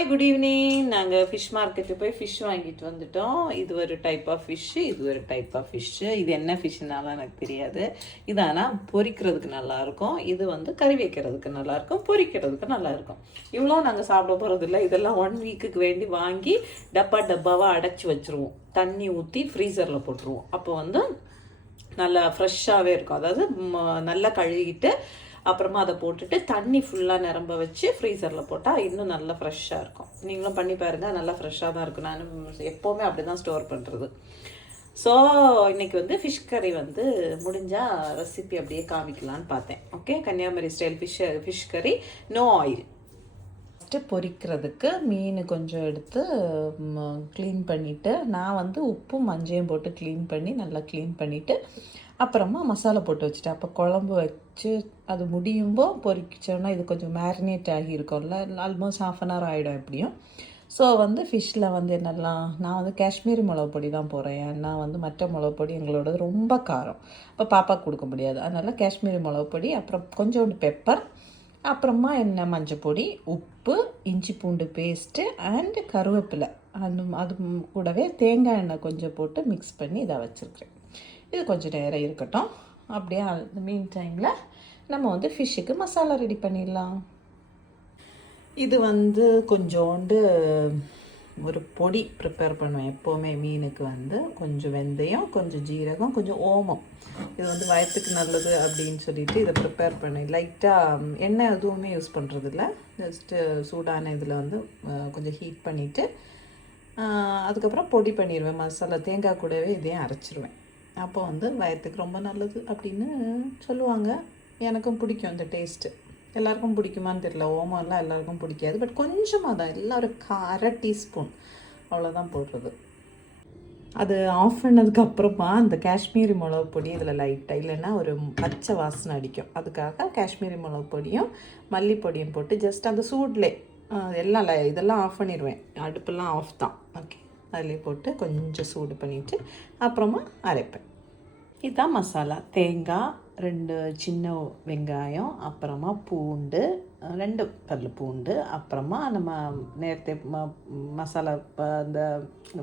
Hi good evening. நாங்கள் fish market போய் fish வாங்கிட்டு வந்துட்டோம். இது ஒரு டைப் ஆஃப் ஃபிஷ்ஷு, இது ஒரு டைப் ஆஃப் ஃபிஷ்ஷு. இது என்ன ஃபிஷ்ஷுனாலும் எனக்கு தெரியாது. இது ஆனால் பொரிக்கிறதுக்கு நல்லாயிருக்கும், இது வந்து கறி வைக்கிறதுக்கு நல்லாயிருக்கும், பொரிக்கிறதுக்கு நல்லாயிருக்கும். இவ்வளோ நாங்கள் சாப்பிட போகிறதில்ல. இதெல்லாம் 1 வீக்குக்கு வேண்டி வாங்கி டப்பாவாக அடைச்சி வச்சுருவோம். தண்ணி ஊற்றி ஃப்ரீசரில் போட்டுருவோம். அப்போ வந்து நல்லா ஃப்ரெஷ்ஷாகவே இருக்கும். அதாவது நல்லா கழுவிட்டு அப்புறமா அதை போட்டுட்டு தண்ணி ஃபுல்லாக நிரம்ப வச்சு ஃப்ரீசரில் போட்டால் இன்னும் நல்லா ஃப்ரெஷ்ஷாக இருக்கும். நீங்களும் பண்ணி பாருங்கள், நல்லா ஃப்ரெஷ்ஷாக தான் இருக்கும். நான் எப்போவுமே அப்படி தான் ஸ்டோர் பண்ணுறது. ஸோ இன்றைக்கி வந்து ஃபிஷ் கறி வந்து முடிஞ்சால் ரெசிபி அப்படியே காமிக்கலான்னு பார்த்தேன். ஓகே, கன்னியாகுமரி ஸ்டைல் ஃபிஷ் கறி, நோ ஆயில். ஃபஸ்ட்டு பொரிக்கிறதுக்கு மீன் கொஞ்சம் எடுத்து க்ளீன் பண்ணிவிட்டு, நான் வந்து உப்பும் மஞ்சளையும் போட்டு நல்லா க்ளீன் பண்ணிவிட்டு அப்புறமா மசாலா போட்டு வச்சுட்டேன். அப்போ குழம்பு வச்சு அது முடியும்போ பொரிச்சோன்னா இது கொஞ்சம் மேரினேட் ஆகியிருக்கும்ல, ஆல்மோஸ்ட் 1/2 hour ஆகிடும் எப்படியும். ஸோ வந்து ஃபிஷ்ஷில் வந்து என்னெல்லாம், நான் வந்து காஷ்மீரி மிளகு பொடி தான் போடுறேன். ஏன்னா வந்து மற்ற மிளகு பொடி எங்களோட ரொம்ப காரம், இப்போ பாப்பாவுக்கு கொடுக்க முடியாது. அதனால் காஷ்மீரி மிளகு பொடி, அப்புறம் கொஞ்சோண்டு பெப்பர், அப்புறமா என்ன மஞ்சள் பொடி, உப்பு, இஞ்சி பூண்டு பேஸ்ட்டு அண்டு கருவேப்பிலை, அது கூடவே தேங்காய் எண்ணெய் கொஞ்சம் போட்டு மிக்ஸ் பண்ணி இதை வச்சுருக்கிறேன். இது கொஞ்சம் நேரம் இருக்கட்டும். அப்படியே மீன் டைமில் நம்ம வந்து ஃபிஷ்ஷுக்கு மசாலா ரெடி பண்ணிடலாம். இது வந்து கொஞ்சோண்டு ஒரு பொடி ப்ரிப்பேர் பண்ணுவேன் எப்போவுமே மீனுக்கு. வந்து கொஞ்சம் வெந்தயம், கொஞ்சம் ஜீரகம், கொஞ்சம் ஓமம். இது வந்து வயத்துக்கு நல்லது அப்படின்னு சொல்லிட்டு இதை ப்ரிப்பேர் பண்ணி லைட்டாக எண்ணெய் எதுவுமே யூஸ் பண்ணுறதில்ல. ஜஸ்ட்டு சூடான இதில் வந்து கொஞ்சம் ஹீட் பண்ணிவிட்டு அதுக்கப்புறம் பொடி பண்ணிடுவேன். மசாலா தேங்காய் கூடவே இதையும் அரைச்சிருவேன். அப்போ வந்து வயத்துக்கு ரொம்ப நல்லது அப்படின்னு சொல்லுவாங்க. எனக்கும் பிடிக்கும் இந்த டேஸ்ட்டு. எல்லாருக்கும் பிடிக்குமான்னு தெரியல, ஓமம்லாம் எல்லாருக்கும் பிடிக்காது. பட் கொஞ்சமாக தான், எல்லாம் ஒரு 1/2 டீஸ்பூன் அவ்வளோதான் போடுறது. அது ஆஃப் பண்ணதுக்கப்புறமா இந்த காஷ்மீரி மிளகு பொடி இதில் லைட்டாக, இல்லைன்னா ஒரு பச்சை வாசனை அடிக்கும். அதுக்காக காஷ்மீரி மிளகு பொடியும் மல்லிப்பொடியும் போட்டு ஜஸ்ட் அந்த சூட்லே எல்லாம் இதெல்லாம் ஆஃப் பண்ணிடுவேன். அடுப்பெல்லாம் ஆஃப் தான். ஓகே, அதிலே போட்டு கொஞ்சம் சூடு பண்ணிவிட்டு அப்புறமா அரைப்பேன். இதுதான் மசாலா. தேங்காய், 2 சின்ன வெங்காயம், அப்புறமா பூண்டு, 2 பல் பூண்டு, அப்புறமா நம்ம நேரத்தை மசாலா இந்த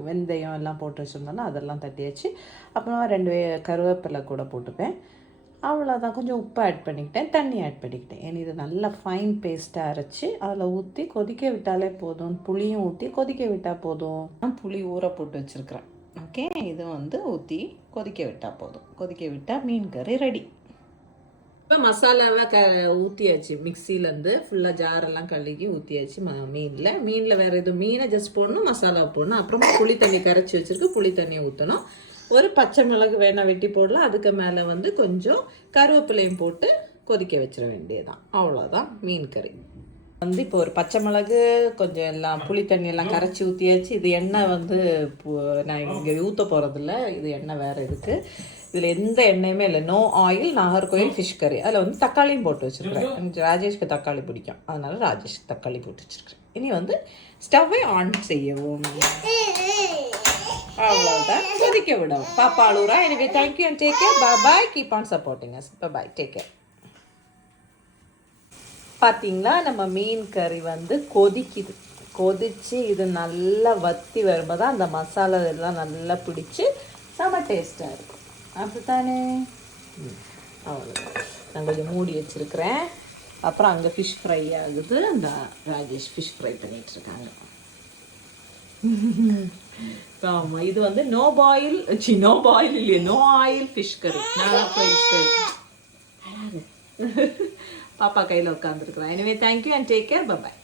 வெந்தயம் எல்லாம் போட்டு வச்சுருந்தோன்னா அதெல்லாம் தட்டி வச்சு, அப்புறமா 2 கருவேப்பிலை கூட போட்டுப்பேன். அவ்வளோதான். கொஞ்சம் உப்பு ஆட் பண்ணிக்கிட்டேன், தண்ணி ஆட் பண்ணிக்கிட்டேன். ஏன்னா இது நல்லா ஃபைன் பேஸ்ட்டாக அரைச்சி அதில் ஊற்றி கொதிக்க விட்டாலே போதும். புளியும் ஊற்றி கொதிக்க விட்டால் போதும். நான் புளி ஊற போட்டு வச்சுருக்கிறேன். ஓகே, இது வந்து ஊற்றி கொதிக்க விட்டால் போதும். கொதிக்க விட்டால் மீன் கறி ரெடி. இப்போ மசாலாவை ஊற்றியாச்சு. மிக்சியிலேருந்து ஃபுல்லாக ஜாரெல்லாம் கழுகி ஊற்றியாச்சு மீனில் வேறு எதுவும் மீனை ஜஸ்ட் போடணும், மசாலா போடணும். அப்புறமா புளி தண்ணி கரைச்சி வச்சுருக்கு, புளி தண்ணியை ஊற்றணும். ஒரு பச்சை மிளகு வேணால் வெட்டி போடலாம். அதுக்கு மேலே வந்து கொஞ்சம் கருவேப்பிலையும் போட்டு கொதிக்க வச்சிட வேண்டியதுதான். அவ்வளோதான் மீன் கறி. வந்து இப்போ ஒரு பச்சை மிளகு கொஞ்சம் எல்லாம் புளி தண்ணி எல்லாம் கரைச்சி ஊற்றியாச்சு. இது எண்ணெய் வந்து நான் இங்கே ஊற்ற போகிறதில்ல, இது எண்ணெய் வேறு இருக்குது. இதில் எந்த எண்ணெயுமே இல்லை, நோ ஆயில், நாகர்கோயில் ஃபிஷ் கறி. அதில் வந்து தக்காளியும் போட்டு வச்சுருக்கிறேன். எனக்கு ராஜேஷ்க்கு தக்காளி பிடிக்கும், அதனால ராஜேஷ்க்கு தக்காளி போட்டு வச்சுருக்கிறேன். இனி வந்து ஸ்டவ்வை ஆன் செய்யவும், அவ்வளோதான், கொதிக்க விடவும். பாப்பா அழுறா. எனவே thank you and take care. Bye. Keep on supporting us. Bye, take care. பார்த்தீங்களா, நம்ம மீன் கறி வந்து கொதிக்குது. கொதித்து இது நல்லா வற்றி வரும்போது அந்த மசாலா எல்லாம் நல்லா பிடிச்சி செம்ம டேஸ்ட்டாக இருக்கும். அப்படி தானே? அவ்வளோதான். நான் கொஞ்சம் மூடி வச்சுருக்கிறேன். அப்புறம் அங்கே ஃபிஷ் ஃப்ரை ஆகுது. அந்த ராஜேஷ் ஃபிஷ் ஃப்ரை பண்ணிகிட்ருக்காங்க. ஆமாம், இது வந்து நோ பாயில் இல்லையே, நோ ஆயில் ஃபிஷ் கறி. பாப்பா கையில் உட்காந்துருக்குறேன். எனவே thank you and take care. Bye.